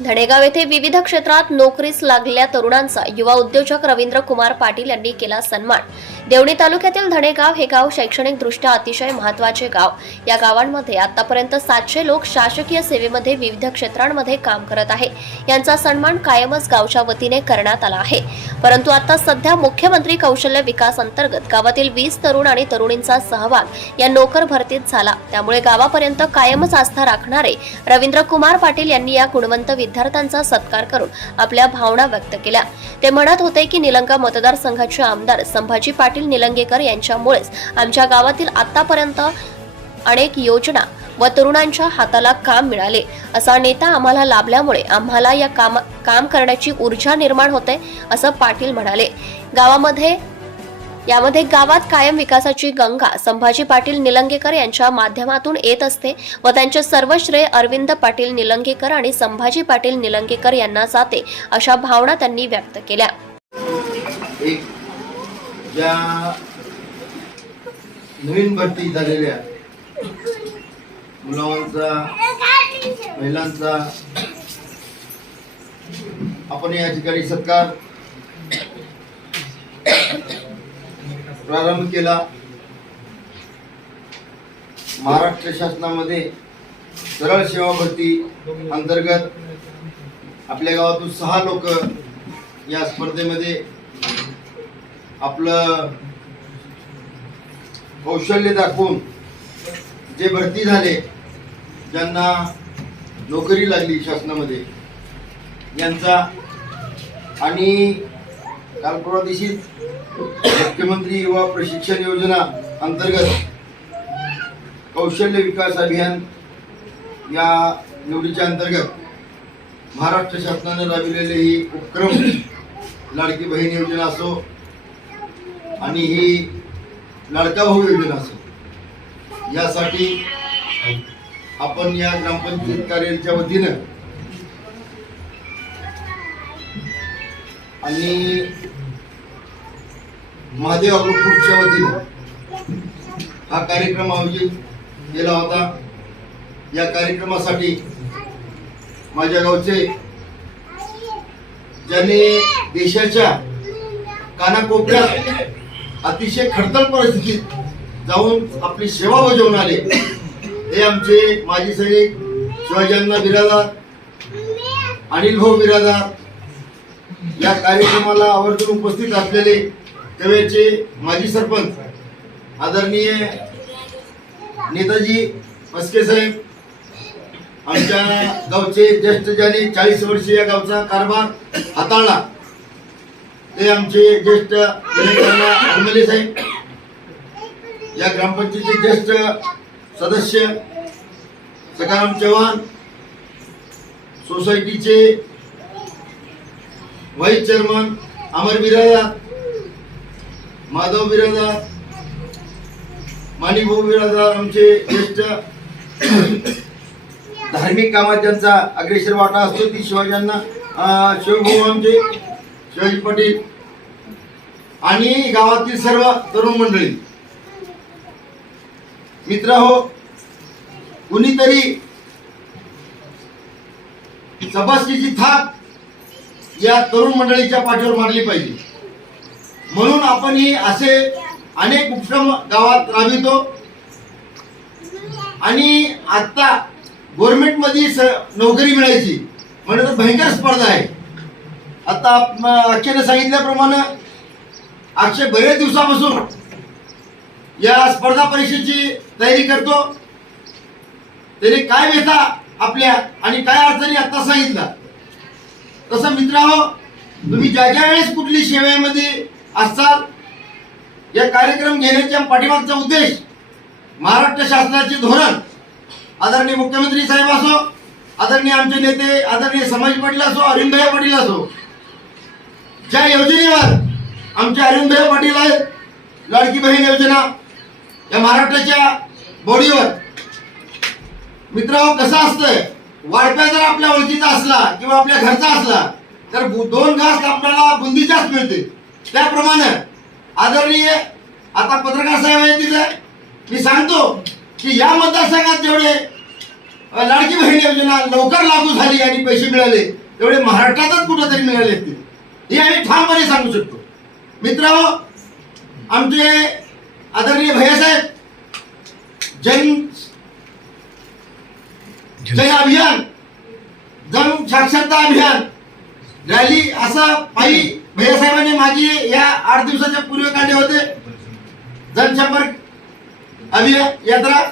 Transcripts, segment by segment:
धडेगाव येथे विविध क्षेत्रात नोकरीस लागलेल्या तरुणांचा युवा उद्योजक रवींद्र कुमार पाटील यांनी केला सन्मान. देवणी तालुक्यातील धडेगाव हे गाव शैक्षणिकदृष्ट्या अतिशय महत्त्वाचे गाव. या गावांमध्ये आतापर्यंत सातशे लोक शासकीय सेवेमध्ये विविध क्षेत्रांमध्ये काम करत आहे. यांचा सन्मान कायमच गावच्या वतीने करण्यात आला आहे. परंतु आता सध्या मुख्यमंत्री कौशल्य विकास अंतर्गत गावातील वीस तरुण आणि तरुणींचा सहभाग या नोकर भरतीत झाला. त्यामुळे गावापर्यंत कायमच आस्था राखणारे रवींद्र कुमार पाटील यांनी या गुणवंत विद्यार्थ्यांचा सत्कार करून आपल्या भावना व्यक्त केल्या. ते म्हणत होते की निलंगा मतदारसंघाचे आमदार संभाजी पाटील निलंगेकर यांच्यामुळेच आमच्या गावातील आतापर्यंत अनेक योजना व तरुणांच्या हाताला काम मिळाले. असा नेता आम्हाला लाभल्यामुळे आम्हाला या काम काम करण्याची ऊर्जा निर्माण होते असं पाटील म्हणाले. गावामध्ये यामध्ये गावात कायम विकासाची गंगा संभाजी पाटील निलंगेकर यांच्या माध्यमातून येत असते व त्यांचे सर्व श्रेय अरविंद पाटील निलंगेकर आणि संभाजी पाटील निलंगेकर यांना जाते अशा भावना त्यांनी व्यक्त केल्या. नवीन भरती झालेल्या मुलांचा महिलांचा आपण या ठिकाणी सत्कार प्रारंभ केला. महाराष्ट्र शासनामध्ये सरळ सेवा भरती अंतर्गत आपल्या गावातून सहा लोक या स्पर्धेमध्ये आपलं कौशल्य दाखवून जे भरती झाले ज्यांना नोकरी लागली शासनामध्ये यांचा आणि काल परवा दिवशीच मुख्यमंत्री युवा प्रशिक्षण योजना अंतर्गत कौशल्य विकास अभियान या निवडीच्या अंतर्गत महाराष्ट्र शासनाने राबविलेले ही उपक्रम लाडकी बहीण योजना असो आणि ही लाडका भाऊ योजना असो यासाठी आपण या ग्रामपंचायत कार्यालयाच्या वतीनं आणि महादेव अग्रोफूडच्या वतीनं. हा कार्यक्रम आयोजित केला होता. या कार्यक्रमासाठी माझ्या गावचे ज्याने देशाच्या कानाकोपऱ्यात अतिशय खडतर परिस्थितीत जाऊन आपली सेवा बजावून आले हे आमचे माजी सैनिक शिवाजींना बिरादार अनिल भाऊ बिरादार या कार्यक्रमाला आवर्जून उपस्थित असलेले तेव्हाचे माजी सरपंच आदरणीय नेताजी मस्के साहेब आमच्या गावचे ज्येष्ठ ज्याने चाळीस वर्ष या गावचा कारभार हाताळला ते आमचे ज्येष्ठ एमएलए साहेब या ग्रामपंचायतीचे ज्येष्ठ सदस्य सकाराम चव्हाण सोसायटीचे व्हाईस चेअरमन अमर बिराया माधव बिरादार माणिकभाऊ बिराजदार आमचे ज्येष्ठ धार्मिक कामात ज्यांचा अग्रेसर वाटा असतो ती शिवाजींना शिवभाऊ आमचे शिवाजी पाटील आणि गावातील सर्व तरुण मंडळी. मित्र हो कुणीतरी सभासकीची थाप या तरुण मंडळीच्या पाठीवर मारली पाहिजे. म्हणून आपण ही असे अनेक उपक्रम गावात राबवितो. आणि आता गव्हर्नमेंटमध्ये स- नोकरी मिळायची म्हणजे तर भयंकर स्पर्धा आहे. आता अक्षयने सांगितल्याप्रमाणे अक्षय बरेच दिवसापासून या स्पर्धा परीक्षेची तयारी करतो. त्याने काय व्यथा आपल्या आणि काय अडचणी आता सांगितलं तसं मित्रांनो तुम्ही ज्या ज्या वेळेस कुठली सेवेमध्ये असाल या कार्यक्रम घेण्याच्या पाठीमागचा उद्देश महाराष्ट्र शासनाचे धोरण. आदरणीय मुख्यमंत्री साहेब असो आदरणीय आमचे नेते आदरणीय समाज पाटील असो अरुणभाई पाटील असो ज्या योजनेवर आमचे अरुणभाई पाटील आहेत लाडकी बहीण योजना या महाराष्ट्राच्या बॉडीवर मित्रांनो कसं असतंय? वाढप्या जर आपल्या ओळखीचा असला किंवा आपल्या घरचा असला तर दोन घास आपल्याला बुंदीच्याच मिळते त्याप्रमाणे आदरणीय आता पत्रकार साहेब आहे तिथे मी सांगतो की या मतदारसंघात जेवढे लाडकी बहीण योजना लवकर लागू झाली आणि पैसे मिळाले तेवढे महाराष्ट्रातच कुठेतरी मिळाले असतील हे आम्ही ठामपणे सांगू शकतो. मित्रांनो आमचे आदरणीय भैयासाहेब जन जन अभियान जन साक्षरता अभियान रॅली असा पायी भैया साहेबांनी माझी या आठ दिवसाच्या पूर्वी काढले होते. जनसंपर्क अभियान यात्रा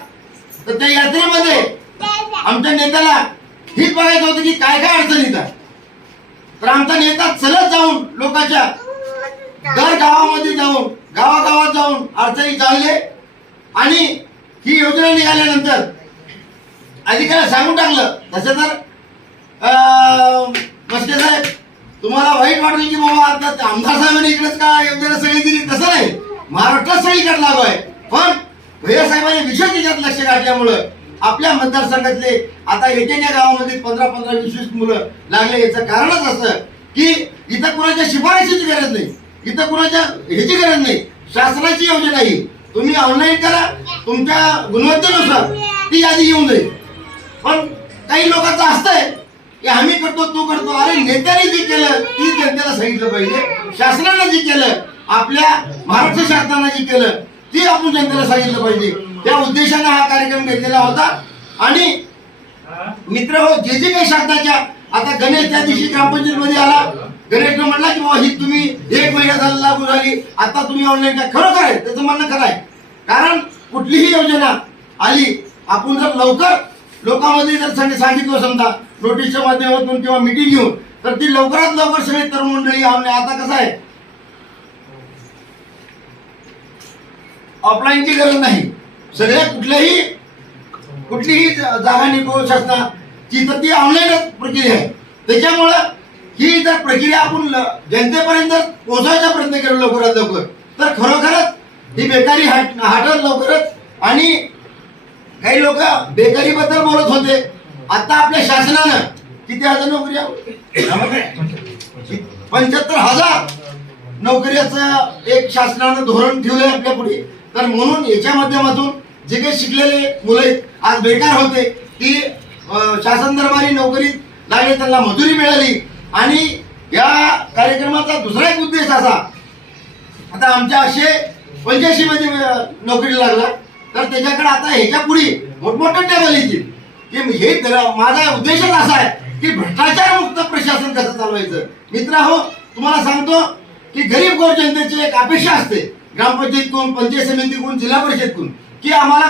तर त्या यात्रेमध्ये आमच्या नेत्याला हेच बघायचं होतं की काय काय अडचण येतात. तर आमचा नेता चलत जाऊन लोकांच्या दर गावामध्ये जाऊन गावागावात जाऊन अडचणी चालले आणि ही योजना निघाल्यानंतर अधिकाऱ्या सांगून टाकलं. तसं तर अं, मस्के साहेब तुम्हाला वाईट वाटेल की बाबा आता आमदार साहेबांनी इकडेच का योजना सगळी दिली? तसं नाही. महाराष्ट्रात सगळीकडे लागू आहे. पण भैया साहेबांनी विशेष त्याच्यात लक्ष घातल्यामुळं आपल्या मतदारसंघातले आता येत्या गावामध्ये पंधरा पंधरा वीस वीस मुलं लागले. याचं कारणच असं की इथं कुणाच्या शिफारशीची गरज नाही. इथं कुणाच्या ह्याची गरज नाही. शासनाची योजना ही. तुम्ही ऑनलाईन करा. तुमच्या गुणवत्तेनुसार ती यादी येऊन जाईल. पण काही लोकांचं असतंय हे आम्ही करतो तू करतो. अरे नेत्याने जे केलं ती जनतेला सांगितलं पाहिजे. शासनानं जे केलं आपल्या महाराष्ट्र शासनानं जे केलं ती आपण जनतेला सांगितलं पाहिजे. त्या उद्देशाने हा कार्यक्रम घेतलेला होता. आणि मित्र हो जे जे काही शासनाच्या आता गणेश त्या दिवशी ग्रामपंचायत मध्ये आला. गणेशनं म्हणला की बाबा ही तुम्ही एक महिना झाला लागू झाली. आता तुम्ही ऑनलाईन काय खरोखर आहे त्याचं म्हणणं खरं आहे. कारण कुठलीही योजना आली आपण जर लवकर लोकांमध्ये जर सांगितलं समजा नोटीसच्या माध्यमातून किंवा मिटिंग घेऊन तर ती लवकरात लवकर सगळी तरुण मंडळी आमने आता कसं आहे? ऑफलाईनची गरज नाही. सगळ्या कुठल्याही कुठलीही जागा निघू शासनाची तर ती ऑनलाईनच प्रक्रिया आहे. त्याच्यामुळं ही जर प्रक्रिया आपण जनतेपर्यंत पोहोचवायचा प्रयत्न केला लवकरात लवकर तर खरोखरच ही बेकारी हट हटत लवकरच. आणि काही लोक बेकारीबद्दल बोलत होते. आता आपल्या शासनानं किती हजार नोकऱ्या पंच्याहत्तर हजार नोकऱ्याचं एक शासनानं धोरण ठेवलंय आपल्या पुढे. तर म्हणून याच्या माध्यमातून जे काही शिकलेले मुले आज बेकार होते की शासन दरबारी नोकरीत लागले त्यांना मजुरी मिळाली. आणि या कार्यक्रमाचा दुसरा एक उद्देश असा आता आमच्या असे पंच्याऐंशी मध्ये नोकरी नोकरीला लागला. तर त्याच्याकडे आता ह्याच्या पुढे मोठमोठ्या टेबल येतील. की हे माझा उद्देशच असा आहे की भ्रष्टाचार मुक्त प्रशासन कसं चालवायचं? मित्र हो तुम्हाला सांगतो की गरीब गोर जनतेची एक अपेक्षा असते. ग्रामपंचायतीतून पंचायत समितीकडून जिल्हा परिषदकडून की आम्हाला